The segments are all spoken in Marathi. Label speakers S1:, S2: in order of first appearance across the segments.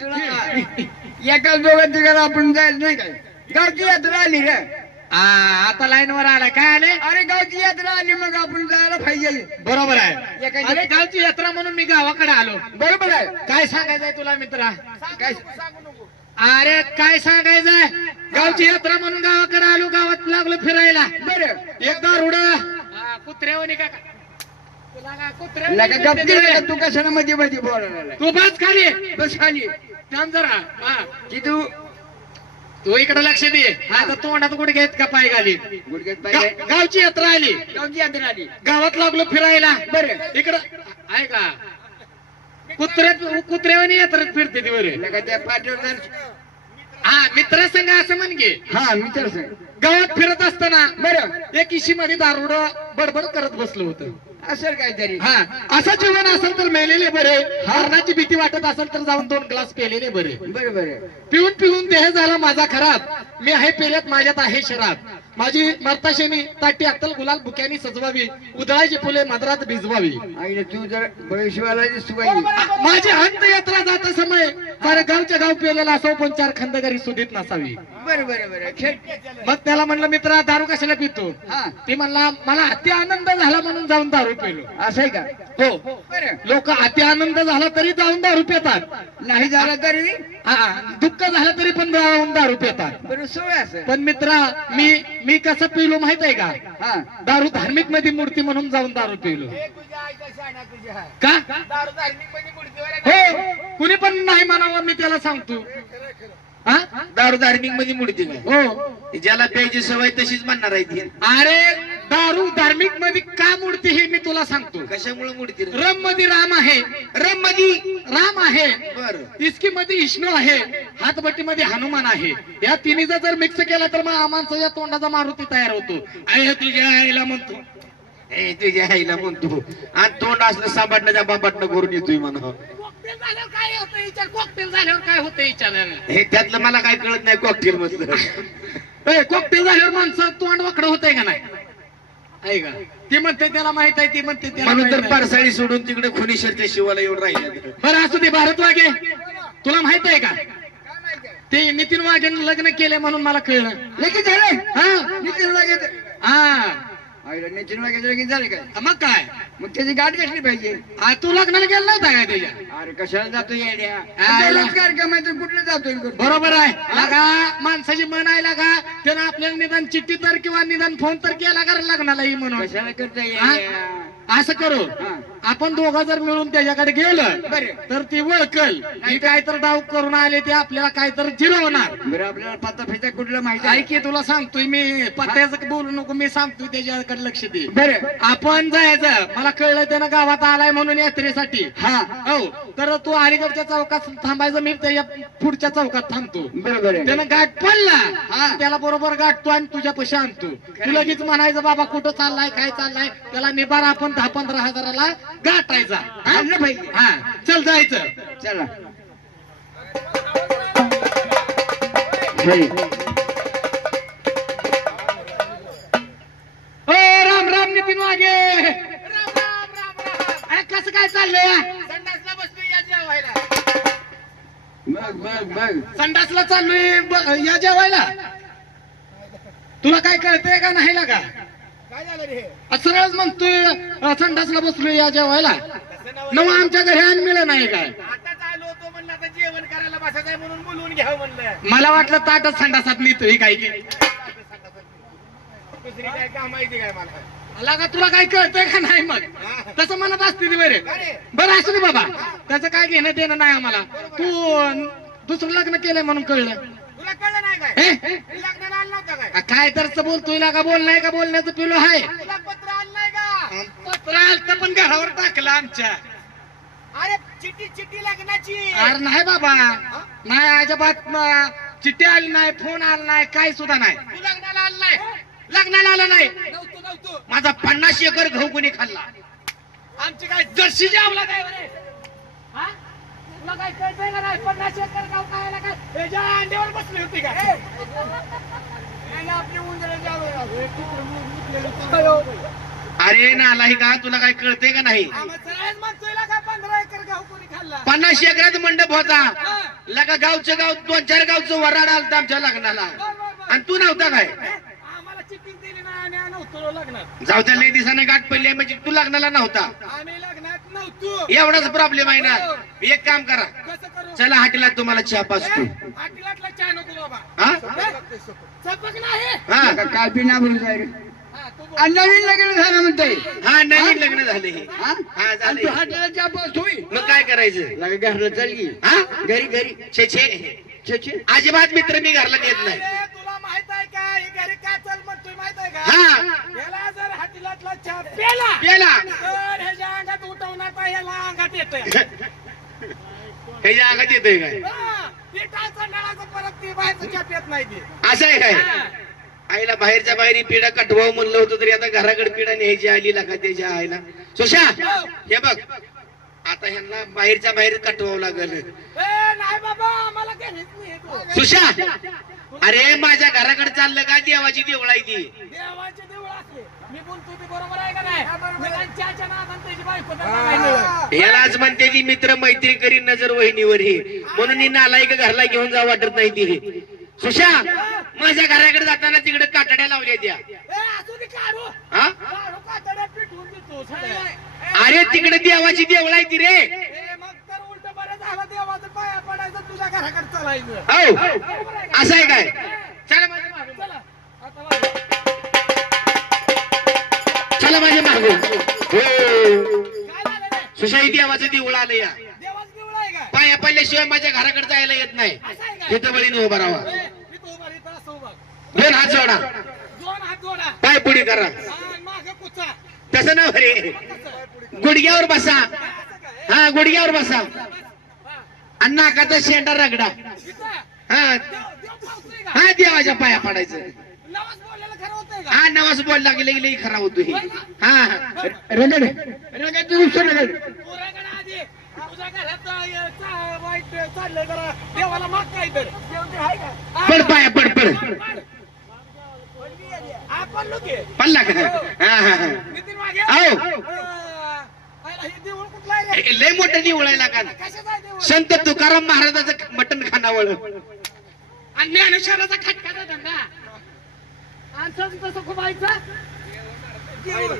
S1: एकाच दोघं तिघाला आपण जायचं नाही काय? गावची यात्रा आली रे.
S2: आ, आता लाईन वर आला. काय आले?
S1: अरे गावची यात्रा आली मग आपण जायला पाहिजे.
S2: बरोबर आहे.
S1: एका-
S2: अरे गावची यात्रा म्हणून मी गावाकडे आलो.
S1: बरोबर आहे.
S2: काय सांगायचंय तुला मित्रा?
S1: काय
S2: अरे काय सांगायचंय? गावची यात्रा म्हणून गावाकडे आलो गावात लागलो फिरायला.
S1: बरं.
S2: एकदा रुड कुत्र्यावणी का
S1: लगा तू कशाला मध्ये मध्ये बोलायला?
S2: तू बस खाली.
S1: बस खाली.
S2: थांब जरा. हा.
S1: की तू
S2: तू इकडे लक्ष दे. आता तोंडात गुड घेत का पाय घाली गा- गावची यात्रा आली.
S1: गावची यात्रा आली.
S2: गावात लागलो फिरायला.
S1: बरं.
S2: इकडं आहे का? कुत्र्यात कुत्र्यावानी यात्रेत फिरते ती बरे.
S1: लगा त्या
S2: हा मित्र संघ असं म्हण घे
S1: हा मी तर सांग
S2: गावात फिरत असताना
S1: बरं.
S2: एक इशी मध्ये दारुड बडबड करत बसलो होतं.
S1: असेल काहीतरी.
S2: हा. असं जीवन असेल तर मेलेले बरे. मरणाची भीती वाटत असेल तर जाऊन दोन ग्लास पेलेले बरे.
S1: बरं बरं
S2: पिऊन पिऊन देह झाला माझा खराब. मी आहे पेल्यात माझ्यात आहे शराब. माझी मरताशेनी ताटी अत्तल गुलाल बुक्यानी सजवावी. उदळाची फुले मदरात भिजवावी.
S1: आईने तू जर भविष्यवाला दिसतो पाहिजे
S2: माझी अंत यात्रा जात समय सारे गावच्या गाव पेलेला असो पण चार खंदगरी सुधीत नसावी.
S1: बरं बरं बरं. खेळ
S2: मग त्याला म्हणलं मित्रा दारू कशाला पितो?
S1: हा.
S2: ती म्हणला मला अति आनंद झाला म्हणून जाऊन दारू पेलो.
S1: असं आहे का?
S2: हो.
S1: बरं.
S2: लोक अति आनंद झाला तरी जाऊन दारू पितात.
S1: नाही झालं तरी?
S2: हा, दुःख झालं तरी पण जाऊन दारू पितात.
S1: बरं सोय असं.
S2: पण मित्रा मी मी कसं पिलो माहीत आहे का?
S1: हा.
S2: दारू धार्मिकमध्ये मूर्ती म्हणून जाऊन दारू पिलो. का? हो. कुणी पण नाही म्हणावं मी त्याला सांगतो. हा
S3: दारू धार्मिकमध्ये मुडते काय
S2: हो.
S3: ज्याला प्यायची सवय तशीच म्हणणार आहे ती.
S2: अरे दारू धार्मिकमध्ये का मूर्ती हे मी तुला सांगतो.
S3: कशामुळे मुडते रे?
S2: रममध्ये राम आहे. रममध्ये राम आहे.
S3: बर.
S2: इस्की मध्ये विष्णू आहे. हातबट्टी मध्ये हनुमान आहे. या तिन्हीचा जर मिक्स केला तर मग माणसाच्या तोंडाचा मारुती तयार होतो. आहे तुझ्या आईला म्हणतो.
S3: ए तुझ्या आईला म्हणतो आणि तोंड असलं सांभाटण्याच्या बाबाटणं करून येतोय म्हणा.
S2: झाल्यावर काय होतं विचार? कॉकटेल झाल्यावर काय होतं विचारायला?
S3: हे त्यातलं मला काय कळत नाही कॉकटेल मधलं.
S2: ए, झाल्यावर माणसं तोंड वाकडं होतंय का नाही? आहे का? ती म्हणते त्याला माहीत आहे ती म्हणते त्याला
S3: म्हणून तर
S2: माहीत आहे.
S3: पारसाळी सोडून तिकडे खुनीश्वरच्या शिवाला येऊन राहिले
S2: बरं असू दे भारत वागे. तुला माहीत आहे का? ते नितीन वाघेन लग्न केले म्हणून मला कळलं.
S1: लगेच झालं
S2: हा.
S1: नितीन
S2: हा
S1: आईला नितीन लगेच लगेच झालं काय?
S2: मग काय?
S1: मग त्याची गाठ घेतली पाहिजे.
S2: आ, तू लग्नाला गेला नव्हता काय त्याच्या
S1: अरे कशाला जातो येड्या. दररोज कार्यक्रम आहे तर कुठलं जातोय
S2: बरोबर आहे. लगा माणसाची मन आहे लागा. त्यानं आपल्याला निदान चिठ्ठी तर किंवा निदान फोन तर केला का रे लग्नालाही म्हणून?
S1: कशाला करता
S2: हा?
S1: येड्या?
S2: असं करू.
S1: हा.
S2: आपण दोघं जर मिळून त्याच्याकडे गेलं. तर ती ओळखल ही काय तर डाव करून आले ते आपल्याला काय तर जिरवणार.
S1: बरं आपल्याला पत्ता फिता कुठलं माहिती आहे?
S2: हे तुला सांगतोय मी पत्त्याचं बोलू नको मी सांगतोय त्याच्याकडे लक्ष दे.
S1: बरं.
S2: आपण जायचं. मला कळलं त्यानं गावात आलाय म्हणून यात्रेसाठी.
S1: हा.
S2: हो. तर तू अलीकडच्या चौकात थांबायचं मी त्याच्या पुढच्या चौकात थांबतो.
S1: बरोबर
S2: त्यानं गाठ पडला.
S1: हा.
S2: त्याला बरोबर गाठतो आणि तुझ्या पैसे आणतो. तू लगेच म्हणायचं बाबा कुठं चाललाय? काय चाललाय? त्याला निबार आपण दहा पंधरा हजाराला गाठायचा. हा?
S1: आणलं पाहिजे
S2: हा. चल जायचं.
S1: चला.
S2: ओ राम राम नितीन वागे अरे कसं काय चाललंय
S1: बघ बघ बघ.
S2: संडासला चाललोय ब- या जेवायला. तुला काय कळतंय का नाही लागा सरळच म्हणतोय संडासला बसलोय या जेवायला. नव आमच्या घरी आणि मिळत नाही काय?
S4: जेवण करायला बसायचंय म्हणून बोलवून घ्यावं म्हणलं.
S2: मला वाटलं ताटच संडासात नेतोय काय की.
S4: दुसरी काय काम माहिती काय मला?
S2: लागा तुला काय कळतंय का नाही मग? तसं म्हणत असते ती बरे. बरं असू दे बाबा. त्याचं काय घेणं देणं नाही आम्हाला. तू दुसरं लग्न केलंय म्हणून कळलं.
S4: तुला कळलं नाही काय?
S2: हे?
S4: लग्नाला आलं नव्हतं काय?
S2: तर बोलतोय लागा बोल नाही का बोलण्याचं पिलो आहे
S4: तुला पत्र आलं नाही का?
S2: पत्र आलतं पण घरावर टाकलं आमच्या.
S4: अरे चिठ्ठी चिठ्ठी लग्नाची.
S2: अरे नाही बाबा. नाही अजिबात म, चिठ्ठी आली नाही फोन आला नाही काय सुद्धा नाही.
S4: तू लग्नाला आलं नाही.
S2: लग्नाला आलं नाही.
S4: नव्हतं नव्हतं.
S2: माझा पन्नास एकर गहू कोणी खाल्ला.
S4: आमची काय
S2: जर्सी जेवला काय बरे?
S4: हा? तुला काय कळतंय का नाही? पन्नास एकर गाव काय? काय त्याच्या अंड्यावर बसली होती का? आपली उंदर
S3: अरे नालाही का? तुला काय कळतंय का नाही? पन्नास एकरात मंडप होता.
S4: हा.
S3: लगा गावचं गाव दोन चार गावचं वराड आलत आमच्या लग्नाला. आणि तू नव्हता काय?
S4: हे, आम्हाला चिठ्ठी दिली ना आणि नव्हतो लग्नात.
S3: जाऊ त्या लय गाठ पडली म्हणजे तू लग्नाला नव्हता.
S4: आम्ही लग्नात नव्हतो.
S3: एवढाच प्रॉब्लेम आहे ना. एक काम करा. चला हाटीला तुम्हाला चहा पाचतो
S1: काय पिना
S4: हा, बोल.
S1: नवीन लग्न झालं म्हणते
S3: हा नवीन लग्न झाले हे.
S1: हा?
S3: हा
S1: हाताला चहा पाच होई
S3: मग काय करायचं?
S1: लगे घरला चल की.
S3: हा?
S1: घरी घरी.
S3: छे छे. अजिबात मित्र मी घरला देत नाही.
S4: तुला माहीत आहे का? ही घरी का चल म्हणतोय माहीत आहे का?
S3: हा.
S4: याला जर हातीलातला चहा पेला
S3: पेला
S4: तर ह्याच्या अंगात उठवणार ह्याला अंगात येतंय.
S3: ह्याच्या आगात येतोय काय?
S4: हा,
S3: असं आहे काय?
S4: हा.
S3: आईला बाहेरच्या बाहेर पिढा कटवावं म्हणलं होतं तरी आता घराकडे पिढा न्यायची आली लागा त्याच्या आईला. सुशा हे. बघ. आता ह्यांना बाहेरच्या बाहेर कटवावं लागल.
S4: हे.
S3: सुशा अरे माझ्या घराकडे चाललं का देवाची देवळा ती
S4: देवाचे देऊळ असले मी बोलतो ते बरोबर आहे का नाही.
S3: यालाच म्हणते ती मित्र मैत्री करी नजर वहिनीवर ही. म्हणून ही नालायक घरला घेऊन जा वाटत नाही ती. सुशा माझ्या घराकडे जाताना तिकडे कातड्या लावल्या त्या.
S4: असू
S3: हा. अरे तिकडे देवाची देवळा आहे ती रे.
S4: ए, मग तर उलट
S3: चला माझ्या माग. हो.
S4: काय झालं रे
S3: सुशाई देवाचं देऊळ आलं या पाया पडल्याशिवाय माझ्या घराकडे जायला येत नाही. तिथं बळीने उभा राहा.
S4: ए, मी तो उभा इथं असं उभा.
S3: दोन हात जोडा.
S4: दोन हात जोडा.
S3: पाय पुढे करा. तसं ना रे
S4: कसं?
S3: गुडघ्यावर बसा. हा गुडघ्यावर बसा. आणि नाकाचा शेंडा रगडा? हा? हा देवाच्या पाया पडायचं. हा नवस बोल लागले की लई खरा होतो हे. हा.
S1: रगड रगड तू उसळ रगड?
S3: पड पाया पड पड. पडला का? हा. हा हा
S4: हे?
S3: हे. लय मोठं आहे का? संत तुकाराम महाराजाचं मटण खानावळ.
S4: आणि ज्ञानेश्वराचा खटकाचा धंदा संत सुखबाईचा देऊळ.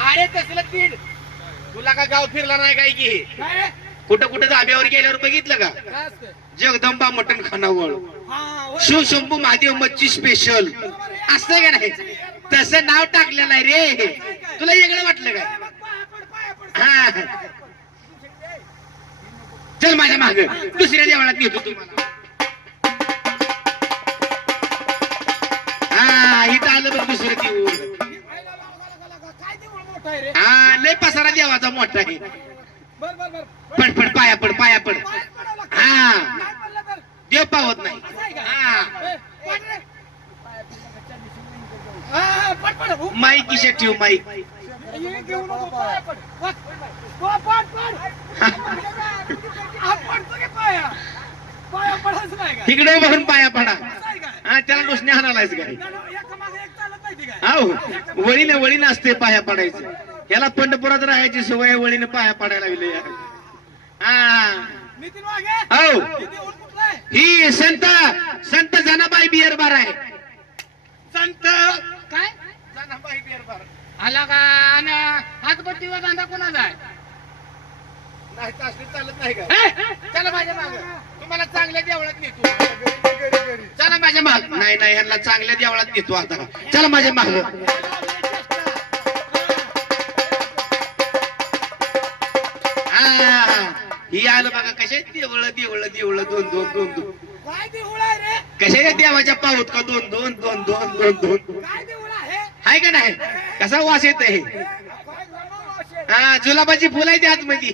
S3: अरे तसलं तुला का गाव फिरला नाही काय की? कुठं कुठं धाब्यावर गेल्यावर बघितलं का? जगदंबा मटण खानावळ. शिवशंभू महादेव मच्छी स्पेशल असं का नाही? तसं नाव टाकलेलं आहे रे. तुला वेगळं वाटलं काय. हा. चल माझ्या माग. दुसऱ्या देवळात नेतो तुम्हाला. इथं आलं बघ दुसरं
S4: रे
S3: हा लय पसारा देवाचा मोठा आहे पड पड पाया पड पाया पड. हा. देव पावत नाही? हा.
S4: हा. हो.
S3: माईक किशात ठेव माईक? तिकडे बघून पाया पडा? हा त्याला डोसणे हाणालायच काय? आहो वळीने वळीने असते पाया पडायचं. याला पंढरपुरात राहायची सवय वळीने पाया पडायला लागले. हा. हो
S4: हे?
S3: ही संत संत जनाबाई बियर बार आहे. संत
S4: काय?
S3: जनाबाई बियर बार
S4: आला का? आणि हातबत्तीवर धंदा कोणाचा आहे?
S3: नाही तर असली चालत नाही का? चला माझ्या माग. तुम्हाला चांगल्या देवळात नेतो. चला माझ्या माग. नाही नाही यांना चांगल्या देवळात नेतो आता. चला माझ्या माग. ही आलं बघा कशा देवळ देवळ देवळ दोन दोन दोन दोन.
S4: काय
S3: कशा देवाच्या पाऊत का दोन दोन दोन दोन दोन दोन.
S4: आहे?
S3: आहे का नाही? कसा वास येत
S4: असेल?
S3: हा जुलाबाची फुलं आहे ती आतमध्ये?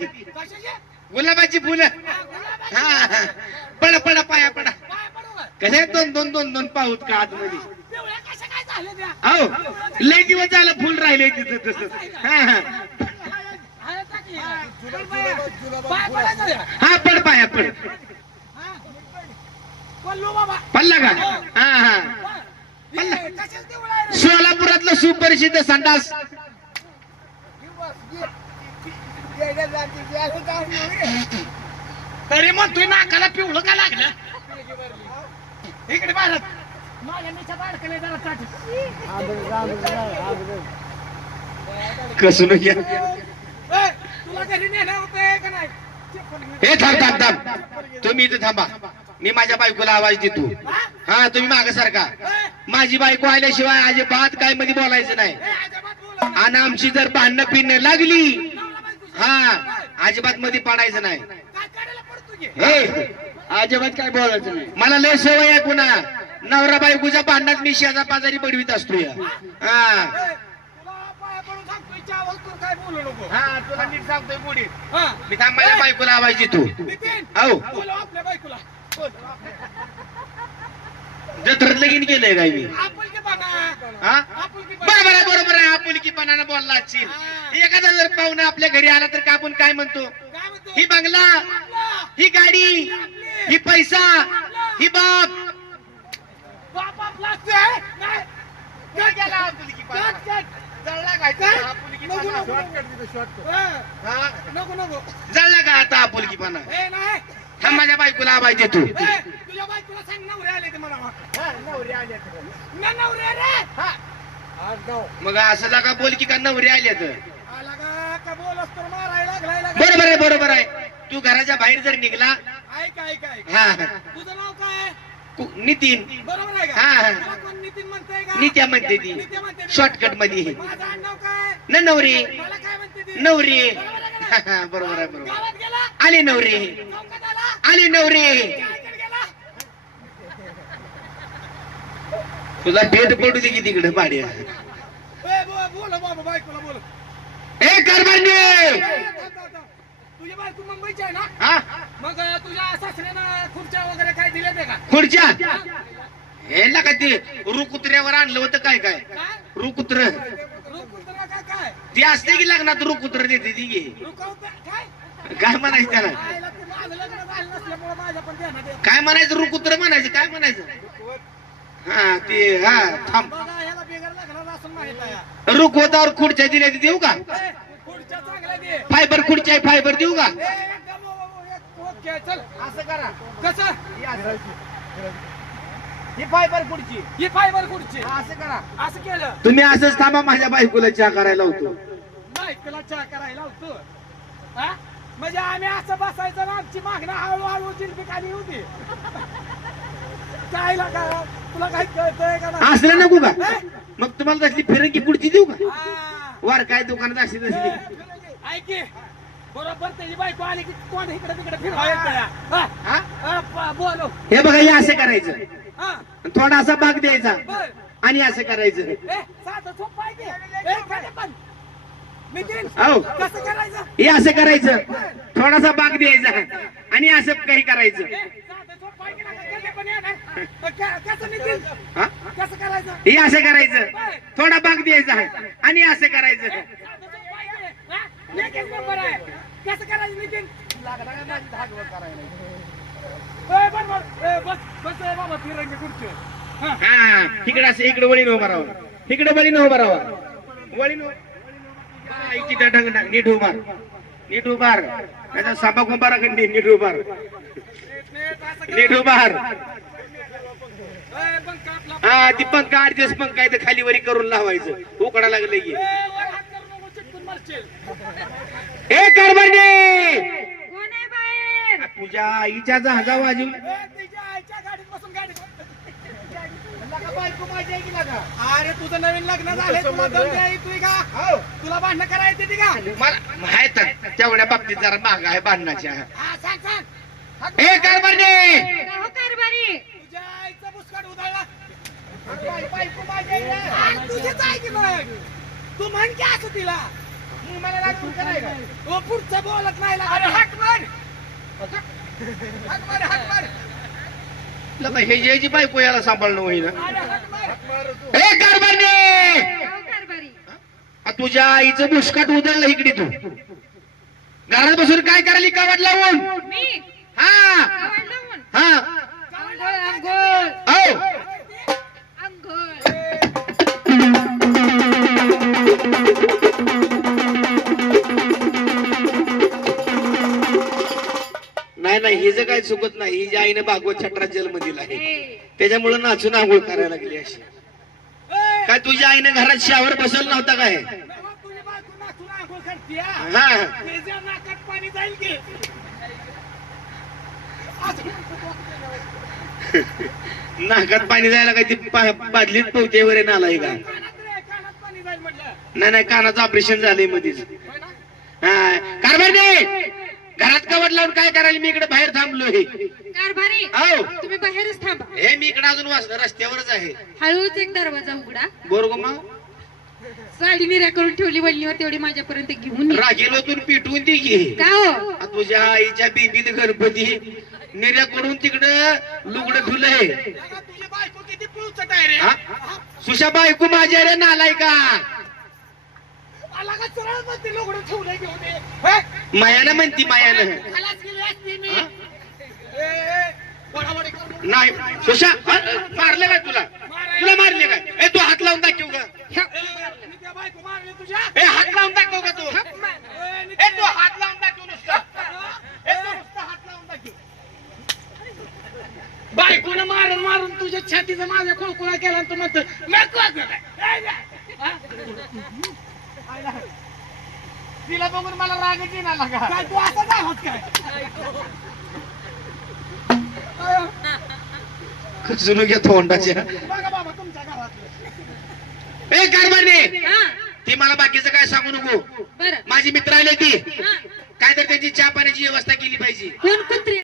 S3: गुलाबाची फुलं.
S4: हा,
S3: पडा पडा पाया पडा.
S4: पाय पडू का?
S3: कशा आहेत? दोन दोन दोन दोन पाऊत का आतमध्ये? हो. लय दिवस झालं फुल राहिले तिथं तसं. हा हा? हा पड पाया पड.
S4: पडला
S3: का? हा. हा
S4: हे?
S3: सोलापुरातलं सुप्रसिद्ध संडास.
S4: हे.
S2: तरी म्हणतोय नाकाला पिवळं का लागलं इकडे भारत
S4: माझ्या बाळकले जरा.
S3: कसून
S4: तुला घरी होतं का नाही.
S3: हे थांब थांब थांब तुम्ही इथं थांबा मी माझ्या बायकोला आवाज देतो
S4: हा?
S3: हा तुम्ही माग सारखा माझी बायको आल्याशिवाय अजिबात काय मध्ये बोलायचं नाही आणि आमची जर भांडणं पिणं लागली. हा अजिबात मध्ये पडायचं नाही? हे?
S1: अजिबात काय बोलायचं नाही.
S3: मला लय सवय आहे पुन्हा. नवरा बायकोच्या भांडणात मी शेजा पाजारी पडवीत असतो या हा.
S4: तुला सांगतोय चावल तू काय बोलू नको
S3: हा तुला नीट सांगतोय पुढे. मी थांब माझ्या बायकोला आवाज देतो.
S4: नितीन
S3: हो
S4: आपल्या बायकोला.
S3: जत्रेत लगीन केलंय काय मी? हा. बरोबर आहे बरोबर आहे आपुलकीपणानं बोलला असशील. एखादा जर पाहुणा आपल्या घरी आला तर का आपण काय म्हणतो? ही बंगला. ही गाडी ही पैसा ही बाप. काय केला आपुलकीपणा? काय
S4: काय?
S3: जळला का आता आपुलकीपणा? थांब माझ्या बायकोला आवाज देतो.
S4: ए, तुझ्या बायकोला सांग नवरे आले ते मला ना नवरे रे?
S3: मग असं लागा बोल की का नवरे आले तर
S4: आला का का बोलस तर मारायला लागलाय लागा.
S3: बरोबर आहे बरोबर आहे. तू घराच्या बाहेर जर निघला.
S4: ऐक ऐक ऐक.
S3: हा.
S4: तुझं नाव काय?
S3: कु- नितीन.
S4: बरोबर आहे का?
S3: हा, हा.
S4: तुला कोण नितीन म्हणतंय का?
S3: नित्या म्हणते ती.
S4: नित्या म्हणते ती.
S3: शॉर्टकटमध्ये.
S4: माझं आडनाव काय?
S3: न नवरे.
S4: मला काय म्हणते ती?
S3: नवरे.
S4: बरोबर आहे?
S3: बरोबर आहे बरोबर
S4: गावात गेला?
S3: आले नवरे.
S4: चौकात आला
S3: आले नवरे. तुला भेट पडू दे की तिकडे पाड्या
S4: ए. तुझी बायको मुंबईची आहे ना?
S3: हा?
S4: मग तुझ्या सासऱ्यानं खुर्च्या वगैरे काय दिल्या ते का?
S3: खुर्च्या? हे? ना का ते रुकुत्र्यावर आणलं होतं काय काय?
S4: काय?
S3: रुकुत्र
S4: काय काय?
S3: ते असते की लग्नात रुकुत्र देते ती. घे
S4: काय?
S3: काय म्हणायचं त्याला?
S4: झालं नसल्यामुळे
S3: काय म्हणायचं? रुकुत्र म्हणायचं. काय म्हणायचं? हा ते हा थांब.
S4: बघा ह्याला बिगर लग्नाला असं
S3: खुर्च्या दिल्या देऊ का?
S4: ए, खुर्च्या
S3: फायबर खुर्च्या फायबर देऊ का?
S4: चल असं करा कसं
S2: ही फायबर पुढची
S4: ही फायबर खुर्ची
S2: असं करा
S4: असं केलं
S3: तुम्ही असंच थांबा माझ्या बायकोला चहा करायला होतो
S4: नाही तुला चहा करायला होतो हा? म्हणजे आम्ही असं बसायचं ना आमची मागणं हळूहळू जिलबी खाली होती. काय लागा तुला काही कळतंय का नाही?
S3: असलं नको का? मग तुम्हाला तसली फिरंगी पुढची देऊ का?
S4: हा.
S3: वार काय दुकानात अशी तसली?
S4: ऐक की, बरोबर त्याची बायको आली की कोण इकडे तिकडे फिरवायचं हा? बोलो.
S3: हे बघा हे असं करायचं.
S4: हा.
S3: थोडासा भाग द्यायचा.
S4: बर.
S3: आणि असं करायचं.
S4: ए साधं सोपं आहे की. ए, पण.
S3: हो.
S4: कसं करायचं?
S3: हे असं करायचं. थोडासा भाग द्यायचा. आणि असं काही करायचं. हा?
S4: कसं करायचं?
S3: हे असं करायचं. थोडा भाग द्यायचा आणि असं करायचं.
S4: हा? हा.
S3: हा इकडे असं इकडे वळीन उभा राहा इकडे वळीन उभा राहा वळीन हा, इकडे ढंग ढंग नीट उभार. नीट उभार. त्याचा साबा कुंभारा खंडी नीट उभार.
S4: नीट असं कर.
S3: नीट उभार.
S4: ए, पण कापला.
S3: हा ती पंख आठ दिवस पंख आहे तर खाली वरी करून लावायचं. उकडा लागलं की.
S4: ए, वर हात करू
S3: कारभारने
S5: कोण आहे बाहेर?
S3: तुझ्या आईच्या जहाजा वाजवली
S4: गाडीत बसून गाडीत अरे तुझं नवीन लग्न झालंय तुला दम द्यायची तुही का? तुला भांडणं करायची ती का?
S3: मला माहीत आहे, तेवढ्या बाबतीत जरा महाग आहे बांधण्याच्या
S4: हा सांग सांग.
S5: राहू कारभारी
S4: तुझ्या आईचा बुसकाट उधळला. हा, तुझीच आहे की मग तू म्हण की असं तिला. मला लागून करायला ओ पुढचं बोलत नाही अरे मार. मार मार.
S3: हे याची बायको याला सांभाळणं होईना.
S5: राहू कारभारी
S3: तुझ्या आईचं बुसकाट उधळलं इकडे तू. घरात बसून काय करायली? कावड लावून?
S5: मी?
S3: हा. हा.
S5: अंघोळ
S3: नाही
S5: नाही
S3: हिचं काय चुकत नाही हिच्या आईने भागवत छटरा जन्म आहे त्याच्यामुळे नाचून आंघोळ करायला लागली अशी. काय तुझ्या आईने घरात शावर बसवलं नव्हता काय?
S4: नाकात पाणी
S3: जायला काय ती बादलीत पोहतेवर नाला आहे का? नाही नाही कानाचं ऑपरेशन झालंय मध्येच हा कारभार दे! घरात कवट लावून काय करायला मी इकडे बाहेर
S5: कारभारी
S3: हो
S5: तुम्ही बाहेरच थांबा.
S3: हे मी इकडे अजून वाच रस्त्यावरच आहे.
S5: हळूच एक दरवाजा उघडा.
S3: बरोबर मग
S5: साडी निर्या करून ठेवली वडलीवर तेवढी माझ्यापर्यंत घेऊन ये.
S3: रागेलोतून पिटवून ती घे
S5: का. हो?
S3: आ तुझ्या आईच्या बेबीत गणपती. निर्याकडून तिकडं लुगडं ठुलंय
S4: बघा, तुझी बायको किती पुळचट आहे रे?
S3: हा? सुशा बायको माझ्या रे नालाय का
S4: मला का सरळ म्हणते घेऊन ये. होय?
S3: मायानं म्हणती मायानं
S4: गेली असती मी? ए, ए, वडावडी करू नको.
S3: नाही सुशा मारले काय तुला तुला मारले काय ए तू हात लावून दाखव का
S4: ए, मी त्या बायको मारली तुझ्या
S3: ए हात लावून दाखव का तू
S4: ए, मी
S3: ए तू हात लावून दाखव नुसता
S4: ए, नुसता हात लावून दाखव. बायकोनं मारून मारून तुझ्या छातीचा माझ्या खुळखुळा केला आणि तू म्हणतो. हा? तिला बघून मला रागच येणार का काय तू असाच आहोत काय?
S3: कसून घ्या तोंडाच्या.
S4: बघा बाबा तुमच्या घरातलं
S3: ए कारभारने
S5: हा.
S3: ती मला बाकीचं काय सांगू नको.
S5: बरं.
S3: माझी मित्र आले ती
S5: हा.
S3: काय तर त्यांची चहा पाण्याची व्यवस्था केली पाहिजे.
S5: कोण कुत्रे?